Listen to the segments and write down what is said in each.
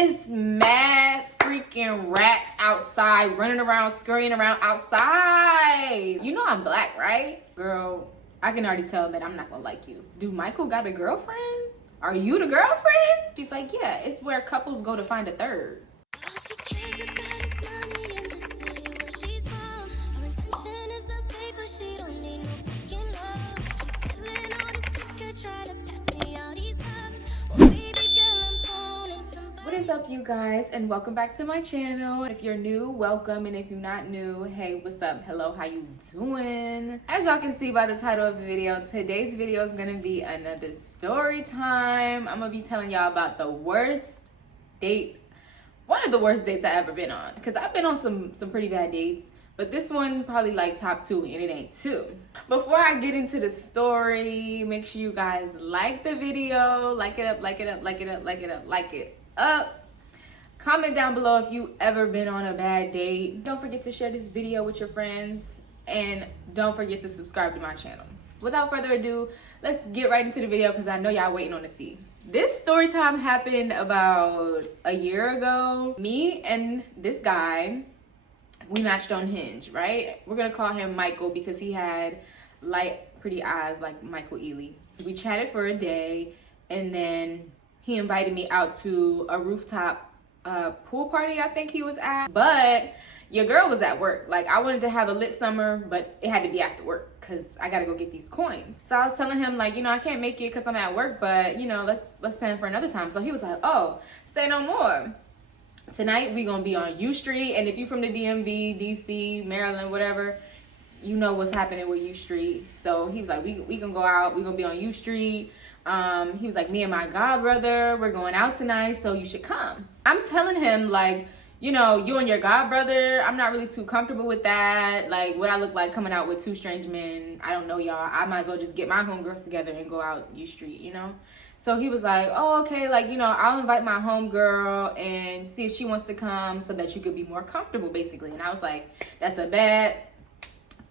It's mad freaking rats outside, running around, scurrying around outside. You know I'm black, right? Girl, I can already tell that I'm not gonna like you. Do Michael got a girlfriend? Are you the girlfriend? She's like, yeah, it's where couples go to find a third. What is up, you guys, and welcome back to my channel. If you're new, welcome, and if you're not new, hey, what's up? Hello, how you doing? As y'all can see by the title of the video, today's video is gonna be another story time. I'm gonna be telling y'all about the worst date, one of the worst dates I ever been on, because I've been on some pretty bad dates, but this one probably like top 2, and it ain't 2. Before I get into the story, make sure you guys like the video, like it up, like it up, like it up, like it up, like it up. Comment down below if you ever been on a bad date. Don't forget to share this video with your friends, and don't forget to subscribe to my channel. Without further ado, let's get right into the video because I know y'all waiting on the tea. This story time happened about a year ago. Me and this guy, we matched on Hinge, right? We're gonna call him Michael because he had light, pretty eyes like Michael Ealy. We chatted for a day, and then he invited me out to a rooftop pool party, I think he was at. But your girl was at work. Like, I wanted to have a lit summer, but it had to be after work because I gotta go get these coins. So I was telling him, like, you know, I can't make it because I'm at work, but, you know, let's plan for another time. So he was like, oh, say no more. Tonight we gonna be on U Street, and if you from the DMV, DC, Maryland, whatever, you know what's happening with U Street. So he was like, we gonna go out, we gonna be on U Street. He was like, me and my god brother, we're going out tonight, so you should come. I'm telling him, like, you know, you and your god brother, I'm not really too comfortable with that. Like, what I look like coming out with 2 strange men, I don't know y'all. I might as well just get my homegirls together and go out U Street, you know? So he was like, oh, okay, like, you know, I'll invite my homegirl and see if she wants to come so that you could be more comfortable, basically. And I was like, that's a bet.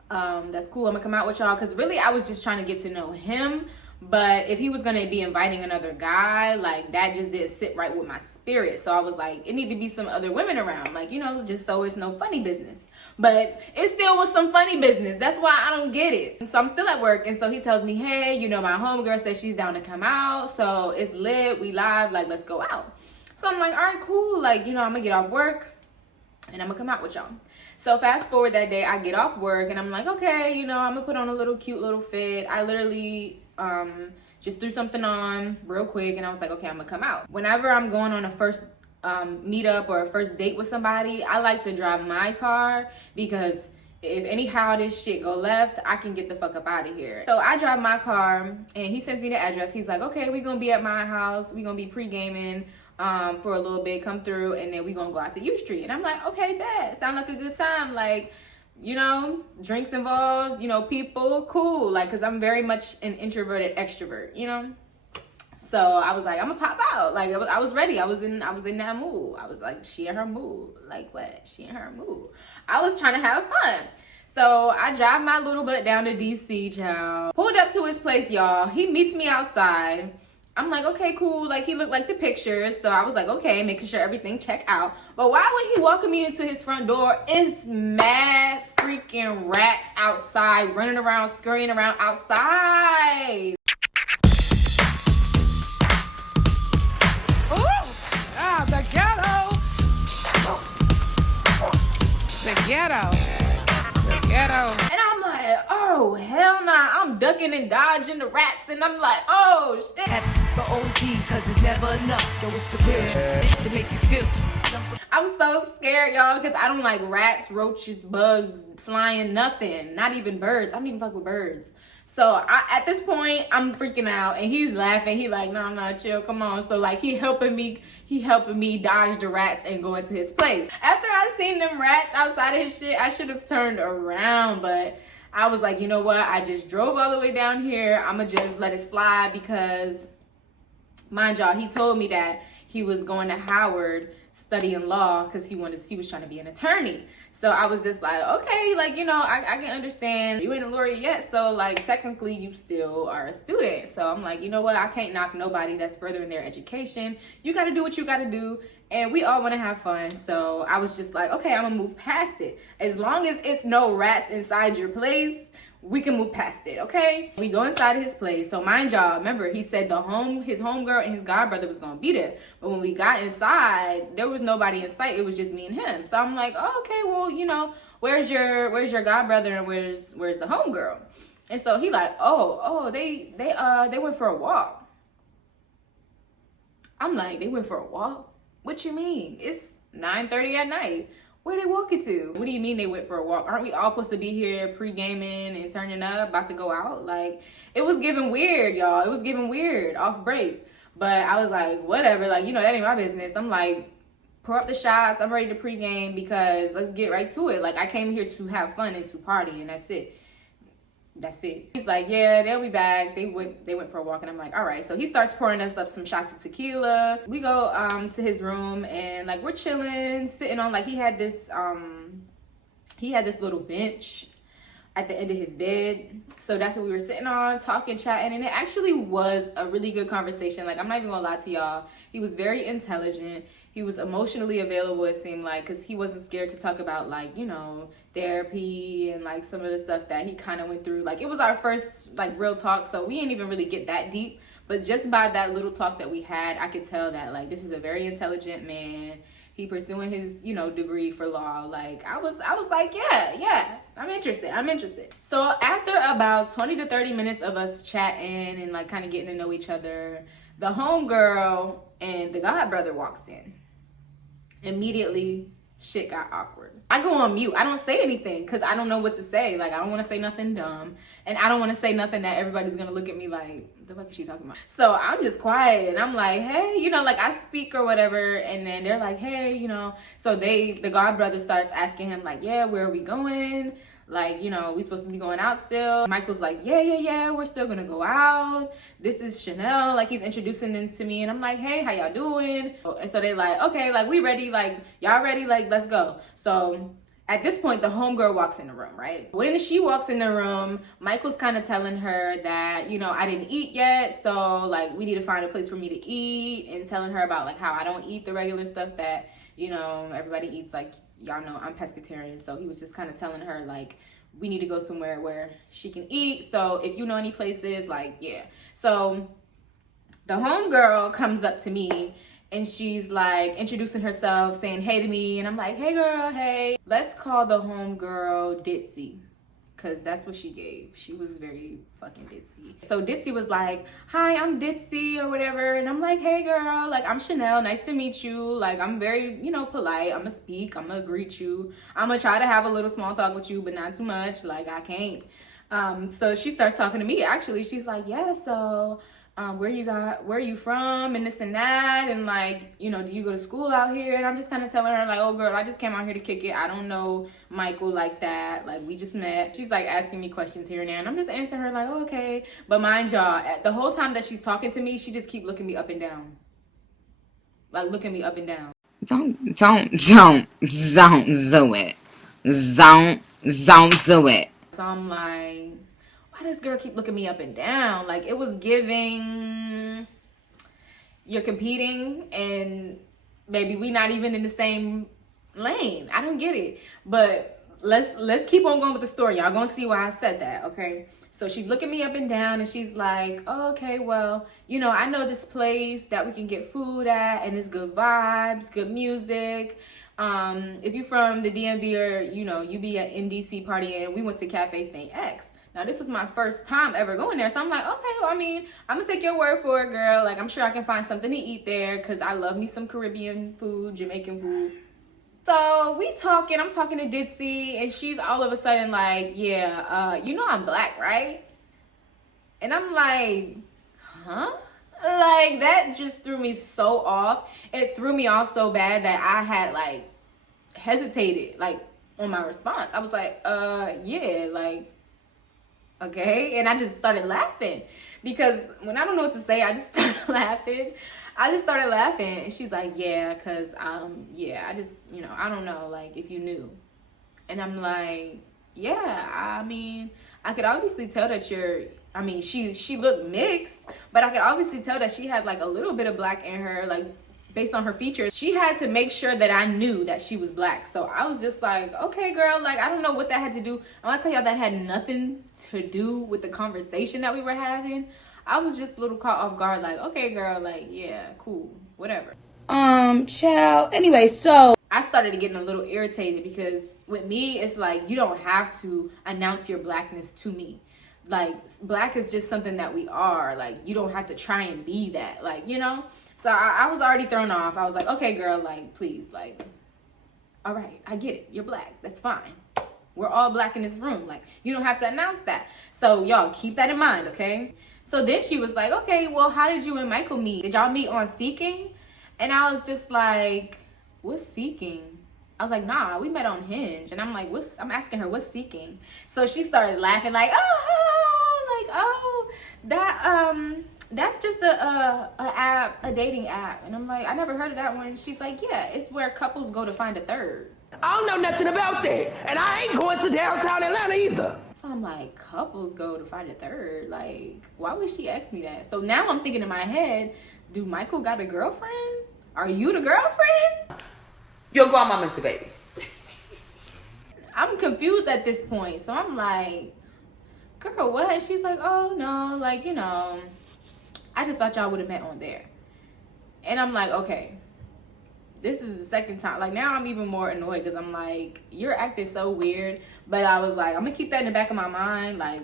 That's cool, I'm gonna come out with y'all. Because really, I was just trying to get to know him. But if he was gonna be inviting another guy, like, that just didn't sit right with my spirit. So I was like, it need to be some other women around, like, you know, just so it's no funny business. But it still was some funny business. That's why I don't get it. And so I'm still at work, and so he tells me, hey, you know, my homegirl says she's down to come out, so it's lit, we live, like, let's go out. So I'm like, all right, cool, like, you know, I'm gonna get off work and I'm gonna come out with y'all. So fast forward that day, I get off work and I'm like, okay, you know, I'm gonna put on a little cute little fit. I literally just threw something on real quick, and I was like, okay, I'm gonna come out. Whenever I'm going on a first meetup or a first date with somebody, I like to drive my car, because if anyhow this shit go left, I can get the fuck up out of here. So I drive my car, and he sends me the address. He's like, okay, we're gonna be at my house, we're gonna be pre-gaming for a little bit, come through, and then we're gonna go out to U Street. And I'm like, okay, bet, sound like a good time. Like, you know, drinks involved, you know, people, cool. Like, cause I'm very much an introverted extrovert, you know? So I was like, I'm gonna pop out. Like, I was ready. I was in that mood. I was like, she in her mood. Like, what? She in her mood. I was trying to have fun. So I drive my little butt down to DC, child. Pulled up to his place, y'all. He meets me outside. I'm like, okay, cool. Like, he looked like the pictures. So I was like, okay, making sure everything check out. But why would he welcome me into his front door? It's mad freaking rats outside, running around, scurrying around outside. The ghetto. The ghetto. The ghetto. And I'm like, oh, hell nah. I'm ducking and dodging the rats, and I'm like, oh, shit. The OG, cause it's never enough. Yo, it's the real shit to make you feel. I'm so scared, y'all, because I don't like rats, roaches, bugs, flying, nothing. Not even birds. I don't even fuck with birds. So at this point, I'm freaking out, and he's laughing. He like, no, I'm not, chill, come on. So like, he helping me dodge the rats and go into his place. After I seen them rats outside of his shit, I should have turned around, but I was like, you know what? I just drove all the way down here. I'ma just let it slide, because mind y'all, he told me that he was going to Howard studying law because he was trying to be an attorney. So I was just like, okay, like, you know, I can understand. You ain't a lawyer yet, so, like, technically you still are a student. So I'm like, you know what? I can't knock nobody that's furthering their education. You got to do what you got to do. and we all want to have fun. So I was just like, okay, I'm gonna move past it. As long as it's no rats inside your place, we can move past it, okay? We go inside his place. So mind y'all, remember he said his homegirl and his godbrother was gonna be there. But when we got inside, there was nobody in sight. It was just me and him. So I'm like, oh, okay, well, you know, where's your godbrother and where's the homegirl? And so he like, they went for a walk. I'm like, they went for a walk? What you mean? It's 9:30 at night. Where they walking to? What do you mean they went for a walk? Aren't we all supposed to be here pre-gaming and turning up, about to go out? Like, it was giving weird, y'all. It was giving weird off break. But I was like, whatever. Like, you know, that ain't my business. I'm like, pour up the shots. I'm ready to pre-game because let's get right to it. Like, I came here to have fun and to party, and that's it. That's it. He's like, yeah, they'll be back. They went for a walk, and I'm like, all right. So he starts pouring us up some shots of tequila. We go to his room, and like we're chilling, sitting on, like, he had this little bench at the end of his bed. So that's what we were sitting on, talking, chatting, and it actually was a really good conversation. Like, I'm not even gonna lie to y'all. He was very intelligent. He was emotionally available, it seemed like, because he wasn't scared to talk about, like, you know, therapy and like some of the stuff that he kind of went through. Like, it was our first like real talk, so we didn't even really get that deep. But just by that little talk that we had, I could tell that, like, this is a very intelligent man. He pursuing his, you know, degree for law. Like, I was like, yeah, I'm interested. So after about 20 to 30 minutes of us chatting and like kind of getting to know each other, the homegirl and the godbrother walks in. Immediately, shit got awkward. I go on mute. I don't say anything because I don't know what to say. Like, I don't want to say nothing dumb, and I don't want to say nothing that everybody's gonna look at me like, the fuck is she talking about? So I'm just quiet, and I'm like, hey, you know, like, I speak or whatever, and then they're like, hey, you know. So the godbrother starts asking him like, yeah, where are we going? Like, you know, we supposed to be going out still. Michael's like, yeah, we're still gonna go out. This is Chanel. Like, he's introducing them to me, and I'm like, hey, how y'all doing? And so they're like, okay, like, we ready, like, y'all ready, like, let's go. So at this point, the homegirl walks in the room, right? When she walks in the room, Michael's kind of telling her that, you know, I didn't eat yet, so like, we need to find a place for me to eat, and telling her about like how I don't eat the regular stuff that, you know, everybody eats. Like, y'all know I'm pescatarian, so he was just kind of telling her like, we need to go somewhere where she can eat. So if you know any places, like, yeah. So the homegirl comes up to me and she's like introducing herself, saying hey to me, and I'm like, hey girl, hey. Let's call the homegirl Ditzy, because that's what she gave. She was very fucking ditzy. So Ditzy was like, hi, I'm Ditzy or whatever. And I'm like, hey girl, like, I'm Chanel, nice to meet you. Like, I'm very, you know, polite. I'm gonna speak, I'm gonna greet you. I'm gonna try to have a little small talk with you, but not too much. Like, I can't. So she starts talking to me. Actually, she's like, yeah, so where are you from, and this and that, and like, you know, do you go to school out here? And I'm just kind of telling her like, oh girl, I just came out here to kick it. I don't know Michael like that, like, we just met. She's like asking me questions here and there, and I'm just answering her like, oh, okay. But mind y'all, the whole time that she's talking to me, she just keep looking me up and down, like looking me up and down. Don't do it. Don't do it. So I'm like, why does girl keep looking me up and down? Like, it was giving, you're competing and maybe we not even in the same lane. I don't get it. But let's keep on going with the story. Y'all gonna see why I said that, okay? So she's looking me up and down and she's like, oh, okay, well, you know, I know this place that we can get food at, and it's good vibes, good music. If you're from the DMV or, you know, you be at NDC partying, we went to Cafe St. X. Now, this was my first time ever going there. So I'm like, okay, well, I mean, I'm going to take your word for it, girl. Like, I'm sure I can find something to eat there because I love me some Caribbean food, Jamaican food. So we talking, I'm talking to Ditzy, and she's all of a sudden like, yeah, you know I'm black, right? And I'm like, huh? Like, that just threw me so off. It threw me off so bad that I had like hesitated like on my response. I was like, yeah, like, okay. And I just started laughing because when I don't know what to say, I just started laughing. And she's like, yeah, because yeah, I just, you know, I don't know, like, if you knew. And I'm like, yeah, I mean, I could obviously tell that she looked mixed, but I could obviously tell that she had like a little bit of black in her, like based on her features. She had to make sure that I knew that she was black. So I was just like, okay, girl, like, I don't know what that had to do. I'm gonna tell y'all that had nothing to do with the conversation that we were having. I was just a little caught off guard, like, okay, girl, like, yeah, cool, whatever. Child. Anyway, so I started getting a little irritated because with me, it's like, you don't have to announce your blackness to me. Like, black is just something that we are. Like, you don't have to try and be that, like, you know? So I was already thrown off. I was like, okay, girl, like, please, like, all right, I get it. You're black. That's fine. We're all black in this room. Like, you don't have to announce that. So y'all keep that in mind, okay? So then she was like, okay, well, how did you and Michael meet? Did y'all meet on Seeking? And I was just like, what's Seeking? I was like, nah, we met on Hinge. And I'm like, I'm asking her, what's Seeking? So she started laughing like, that's just a dating app. And I'm like, I never heard of that one. She's like, yeah, it's where couples go to find a third. I don't know nothing about that. And I ain't going to downtown Atlanta either. So I'm like, couples go to find a third? Like, why would she ask me that? So now I'm thinking in my head, do Michael got a girlfriend? Are you the girlfriend? your grandmama's the baby. I'm confused at this point. So I'm like, girl, what? She's like, oh, no, like, you know, I just thought y'all would have met on there. And I'm like, okay, this is the second time. Like, now I'm even more annoyed because I'm like, you're acting so weird. But I was like, I'm going to keep that in the back of my mind. Like,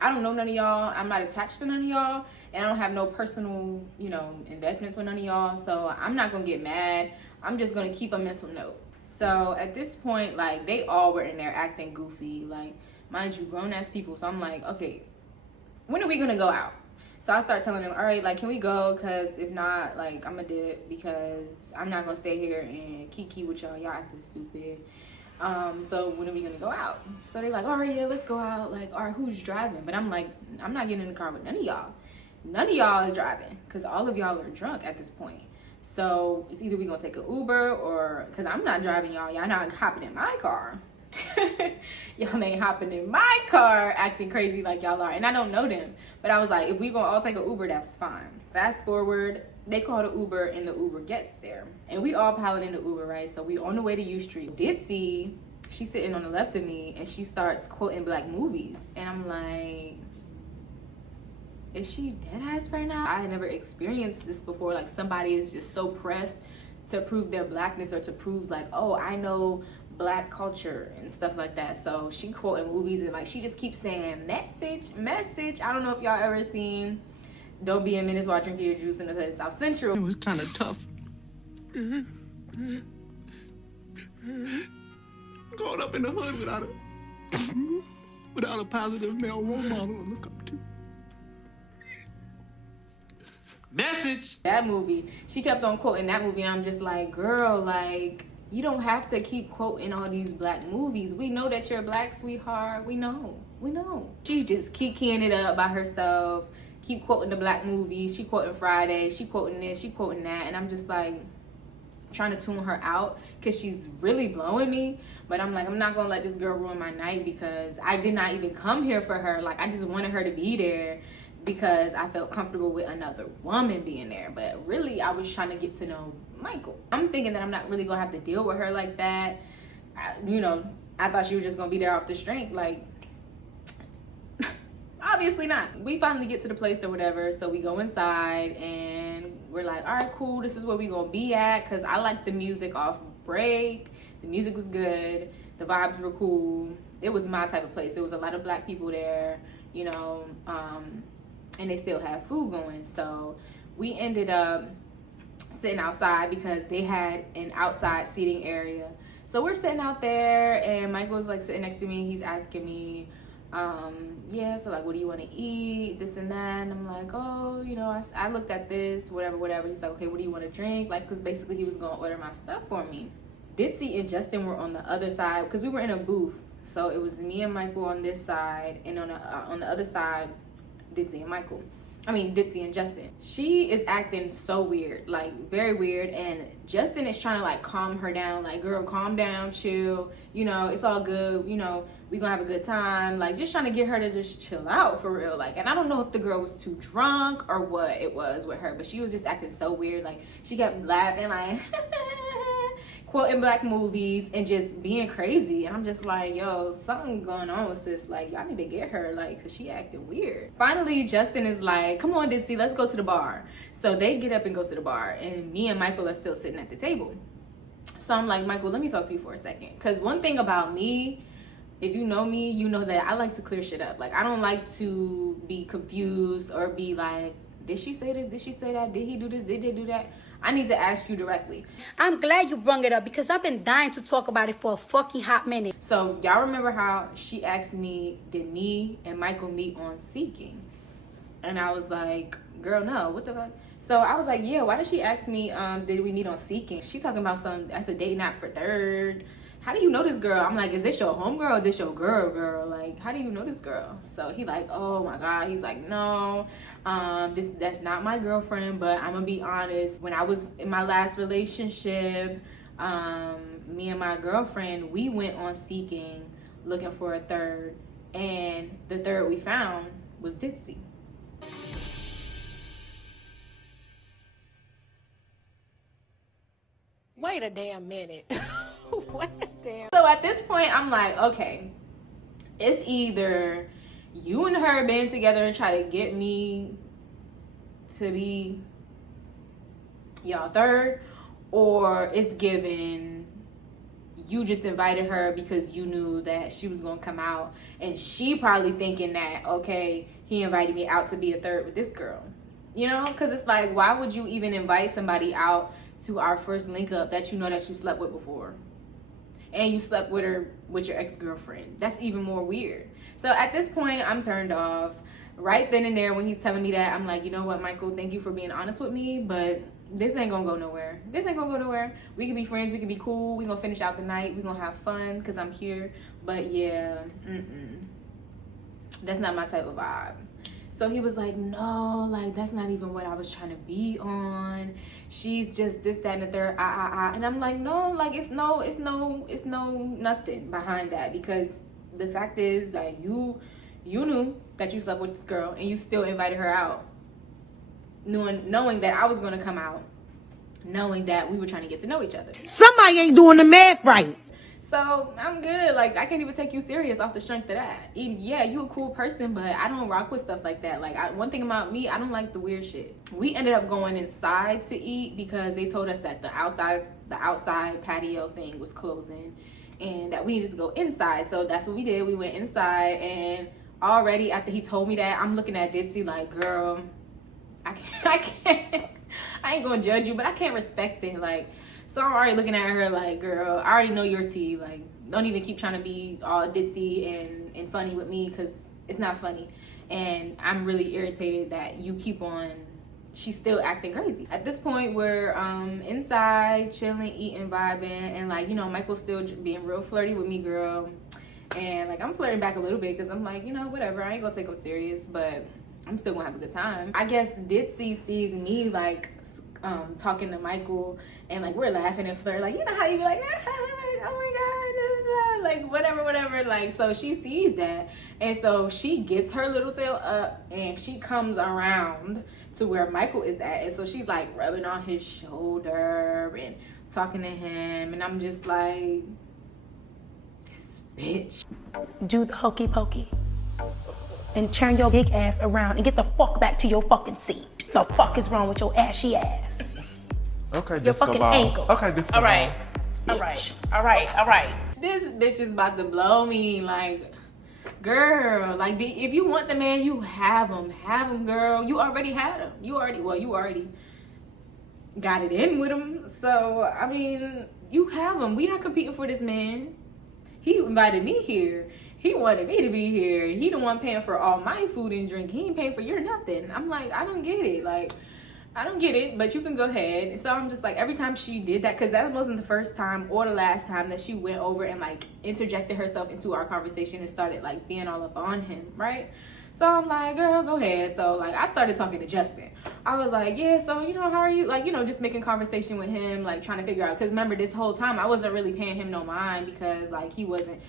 I don't know none of y'all. I'm not attached to none of y'all. And I don't have no personal, you know, investments with none of y'all. So I'm not going to get mad. I'm just going to keep a mental note. So at this point, like, they all were in there acting goofy. Like, mind you, grown-ass people. So I'm like, okay, when are we going to go out? So I start telling them, all right, like, can we go? Because if not, like, I'm going to dip because I'm not going to stay here and kiki with y'all. Y'all acting stupid. So when are we going to go out? So they're like, all right, yeah, let's go out. Like, all right, who's driving? But I'm like, I'm not getting in the car with none of y'all. None of y'all is driving because all of y'all are drunk at this point. So it's either we going to take an Uber or, because I'm not driving y'all. Y'all not hopping in my car. Y'all ain't hopping in my car acting crazy like y'all are. And I don't know them. But I was like, if we gonna all take an Uber, that's fine. Fast forward, they call the Uber and the Uber gets there. And we all pilot in the Uber, right? So we on the way to U Street. Did see, she's sitting on the left of me and she starts quoting black movies. And I'm like, is she dead ass right now? I had never experienced this before. Like, somebody is just so pressed to prove their blackness or to prove like, oh, I know black culture and stuff like that. So she quoting movies and like she just keeps saying message. I don't know if y'all ever seen Don't Be a Menace While Drinking Your Juice in the Hood, South Central. It was kind of tough. Growing up in the hood without a positive male role model to look up to. Message. That movie, she kept on quoting that movie. I'm just like, girl, like, you don't have to keep quoting all these black movies. We know that you're black, sweetheart. We know. She just keep keying it up by herself. Keep quoting the black movies. She quoting Friday. She quoting this. She quoting that. And I'm just like trying to tune her out because she's really blowing me. But I'm like, I'm not going to let this girl ruin my night because I did not even come here for her. Like, I just wanted her to be there because I felt comfortable with another woman being there. But really, I was trying to get to know Michael. I'm thinking that I'm not really gonna have to deal with her like that. I thought she was just gonna be there off the strength. Like, obviously not. We finally get to the place or whatever, so we go inside and we're like, all right, cool, this is where we gonna be at, because I like the music off break. The music was good, the vibes were cool. It was my type of place. There was a lot of black people there, you know, and they still have food going. So we ended up sitting outside because they had an outside seating area. So we're sitting out there and Michael's like sitting next to me. He's asking me, yeah, so like, what do you want to eat? This and that. And I'm like, oh, you know, I looked at this, whatever. He's like, okay, what do you want to drink? Like, because basically he was going to order my stuff for me. Ditsy and Justin were on the other side because we were in a booth. So it was me and Michael on this side, and on the other side, Ditsy and Michael. Ditsy and Justin. She is acting so weird, like very weird, and Justin is trying to like calm her down, like, girl, calm down, chill, you know, it's all good, you know, we gonna have a good time, like just trying to get her to just chill out for real. Like, and I don't know if the girl was too drunk or what it was with her, but she was just acting so weird. Like, she kept laughing, like quoting black movies and just being crazy, and I'm just like, yo, something going on with sis. Like, y'all need to get her, like, because she acting weird. Finally, Justin is like, come on, Ditsy, let's go to the bar. So they get up and go to the bar, and me and Michael are still sitting at the table. So I'm like, Michael, let me talk to you for a second, because one thing about me, if you know me, you know that I like to clear shit up. Like, I don't like to be confused or be like, did she say this, did she say that, did he do this, did they do that? I need to ask you directly. I'm glad you brung it up because I've been dying to talk about it for a fucking hot minute. So y'all remember how she asked me, did me and Michael meet on Seeking? And I was like, girl, no, what the fuck? So I was like, yeah, why did she ask me, did we meet on Seeking? She talking about that's a dating app for third. How do you know this girl? I'm like, is this your homegirl or this your girl? Like, how do you know this girl? So he like, oh my God. He's like, no, that's not my girlfriend, but I'm gonna be honest. When I was in my last relationship, me and my girlfriend, we went on Seeking looking for a third, and the third we found was Ditsy. Wait a damn minute. Wait a damn. So at this point, I'm like, okay, it's either you and her band together and try to get me to be y'all third, or it's given you just invited her because you knew that she was gonna come out, and she probably thinking that, okay, he invited me out to be a third with this girl, you know? Because it's like, why would you even invite somebody out to our first link up that you know that you slept with before, and you slept with her with your ex-girlfriend? That's even more weird. So at this point, I'm turned off. Right then and there, when he's telling me that, I'm like, you know what, Michael, thank you for being honest with me, but this ain't gonna go nowhere. This ain't gonna go nowhere. We can be friends, we can be cool, we gonna finish out the night, we gonna have fun because I'm here, but yeah, that's not my type of vibe. So he was like, no, like, that's not even what I was trying to be on. She's just this, that, and the third, And I'm like, no, like, it's no nothing behind that, because the fact is that you knew that you slept with this girl and you still invited her out, knowing that I was gonna come out, knowing that we were trying to get to know each other. Somebody ain't doing the math right. So I'm good. Like, I can't even take you serious off the strength of that. Yeah, you a cool person, but I don't rock with stuff like that. Like, one thing about me, I don't like the weird shit. We ended up going inside to eat because they told us that the outside patio thing was closing and that we needed to go inside. So that's what we did. We went inside, and already after he told me that, I'm looking at Ditsy like, girl, I ain't gonna judge you, but I can't respect it. Like, so I'm already looking at her like, girl, I already know your tea. Like, don't even keep trying to be all ditzy and funny with me, because it's not funny. And I'm really irritated that you keep on, she's still acting crazy. At this point, we're inside, chilling, eating, vibing, and like, you know, Michael's still being real flirty with me, girl. And like, I'm flirting back a little bit because I'm like, you know, whatever, I ain't gonna take him serious, but I'm still gonna have a good time. I guess Ditsy sees me like talking to Michael, and like we're laughing and flirting, like, you know how you be like, oh my god, like whatever, like, so she sees that, and so she gets her little tail up and she comes around to where Michael is at, and so she's like rubbing on his shoulder and talking to him, and I'm just like, this bitch. Do the hokey pokey and turn your big ass around and get the fuck back to your fucking seat. The fuck is wrong with your ashy ass? Okay, Your disco fucking ball. ankles. Okay, disco All right. ball. All right. All right. All right. This bitch is about to blow me. Like, girl, like, if you want the man, you have him, girl. You already had him. You already got it in with him. So I mean, you have him. We not competing for this man. He invited me here. He wanted me to be here. He the one paying for all my food and drink. He ain't paying for your nothing. I'm like, I don't get it. Like, I don't get it, but you can go ahead. And so I'm just like, every time she did that, because that wasn't the first time or the last time that she went over and like interjected herself into our conversation and started like being all up on him, right? So I'm like, girl, go ahead. So like I started talking to Justin. I was like, yeah, so you know, how are you? Like, you know, just making conversation with him, like trying to figure out, because remember, this whole time I wasn't really paying him no mind, because like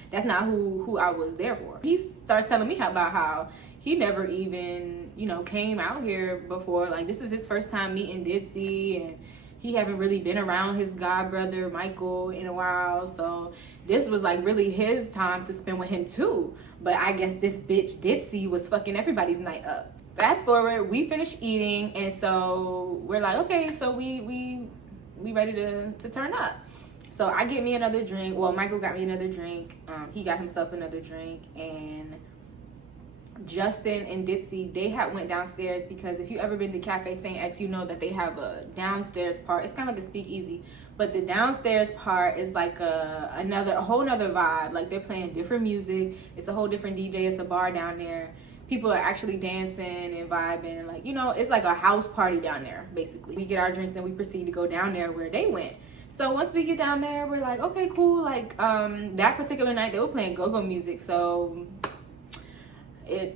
that's not who I was there for. He starts telling me about how he never even, you know, came out here before. Like, this is his first time meeting Ditzy, and he haven't really been around his god brother Michael in a while. So this was like really his time to spend with him too. But I guess this bitch Ditzy was fucking everybody's night up. Fast forward, we finished eating, and so we're like, okay, so we ready to turn up. So I get me another drink. Well, Michael got me another drink. He got himself another drink, and Justin and Ditzy, they had went downstairs, because if you ever been to Cafe St. X, you know that they have a downstairs part. It's kind of like a speakeasy, but the downstairs part is like a whole nother vibe. Like, they're playing different music. It's a whole different DJ. It's a bar down there. People are actually dancing and vibing. Like, you know, it's like a house party down there, basically. We get our drinks and we proceed to go down there where they went. So once we get down there, we're like, okay, cool. Like, that particular night, they were playing go-go music. So,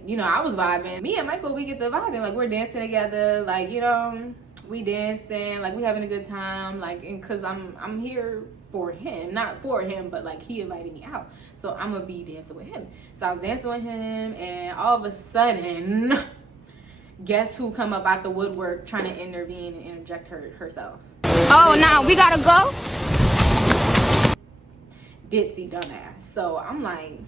you know, I was vibing. Me and Michael, we get the vibing. Like, we're dancing together. Like, you know, we dancing. Like, we having a good time. Like, and because I'm here for him. Not for him, but, like, he invited me out. So I'm going to be dancing with him. So I was dancing with him, and all of a sudden, guess who come up out the woodwork trying to intervene and interject herself? Oh, now we gotta go? Ditzy, dumbass. So I'm like,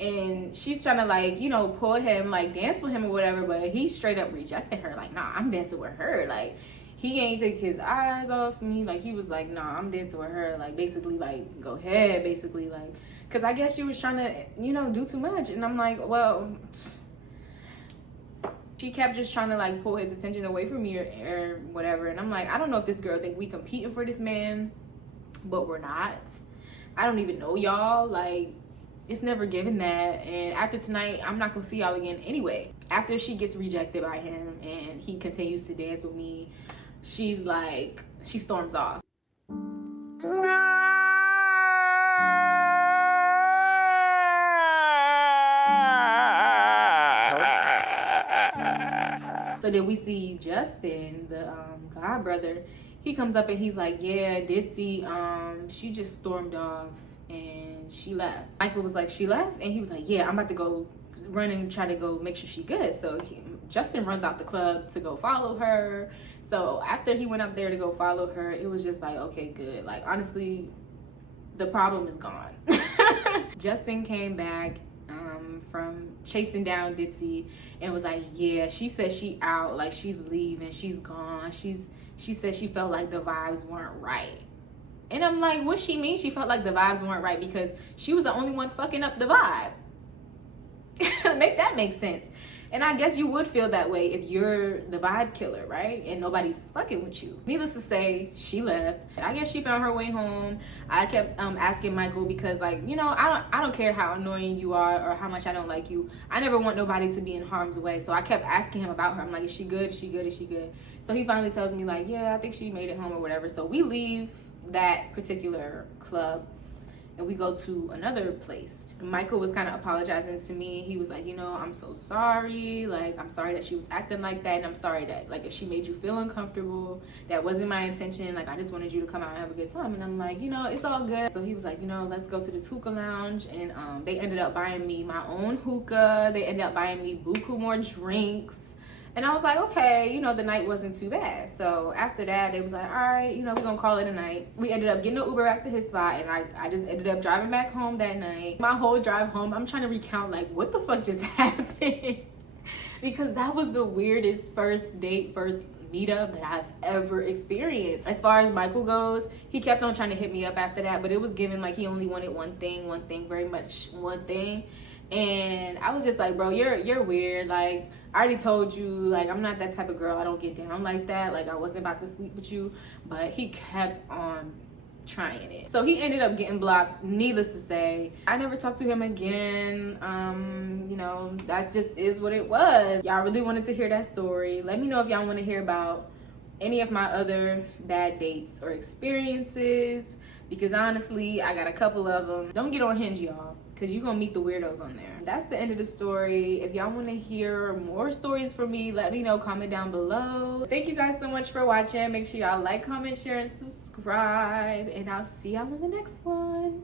and she's trying to, like, you know, pull him, like, dance with him or whatever, but he straight up rejected her. Like, nah, I'm dancing with her. Like, he ain't take his eyes off me. Like, he was like, nah, I'm dancing with her. Like, basically, like, go ahead, basically, like, because I guess she was trying to, you know, do too much. And I'm like, well, she kept just trying to, like, pull his attention away from me or whatever. And I'm like, I don't know if this girl think we competing for this man, but we're not. I don't even know y'all. Like, it's never given that. And after tonight, I'm not gonna see y'all again anyway. After she gets rejected by him and he continues to dance with me, she's like, she storms off. So then we see Justin, the god brother. He comes up and he's like, yeah, Ditzy, she just stormed off and she left. Michael was like, she left? And he was like, yeah, I'm about to go run and try to go make sure she good. So Justin runs out the club to go follow her. So after he went up there to go follow her, it was just like, okay, good. Like, honestly, the problem is gone. Justin came back from chasing down Ditzy and was like, yeah, she said she out, like, she's leaving, she's gone. She said she felt like the vibes weren't right. And I'm like, what she mean she felt like the vibes weren't right? Because she was the only one fucking up the vibe. Make that make sense. And I guess you would feel that way if you're the vibe killer, right? And nobody's fucking with you. Needless to say, she left. I guess she found her way home. I kept asking Michael because, like, you know, I don't care how annoying you are or how much I don't like you. I never want nobody to be in harm's way. So I kept asking him about her. I'm like, is she good? Is she good? Is she good? So he finally tells me, like, yeah, I think she made it home or whatever. So we leave that particular club and we go to another place. Michael was kind of apologizing to me. He was like, you know, I'm so sorry. Like, I'm sorry that she was acting like that. And I'm sorry that, like, if she made you feel uncomfortable, that wasn't my intention. Like, I just wanted you to come out and have a good time. And I'm like, you know, it's all good. So he was like, you know, let's go to this hookah lounge. And they ended up buying me my own hookah. They ended up buying me buku more drinks. And I was like, okay, you know, the night wasn't too bad. So after that, they was like, all right, you know, we're going to call it a night. We ended up getting an Uber back to his spot, and I just ended up driving back home that night. My whole drive home, I'm trying to recount, like, what the fuck just happened? Because that was the weirdest first date, first meetup that I've ever experienced. As far as Michael goes, he kept on trying to hit me up after that, but it was given like he only wanted one thing, very much one thing. And I was just like, bro, you're weird. Like, I already told you, like, I'm not that type of girl. I don't get down like that. Like, I wasn't about to sleep with you. But he kept on trying it. So he ended up getting blocked, needless to say. I never talked to him again. You know, that just is what it was. Y'all really wanted to hear that story. Let me know if y'all want to hear about any of my other bad dates or experiences. Because honestly, I got a couple of them. Don't get on Hinge, y'all. because you're gonna meet the weirdos on there. That's the end of the story. If y'all want to hear more stories from me, let me know. Comment down below. Thank you guys so much for watching. Make sure y'all like, comment, share, and subscribe, and I'll see y'all in the next one.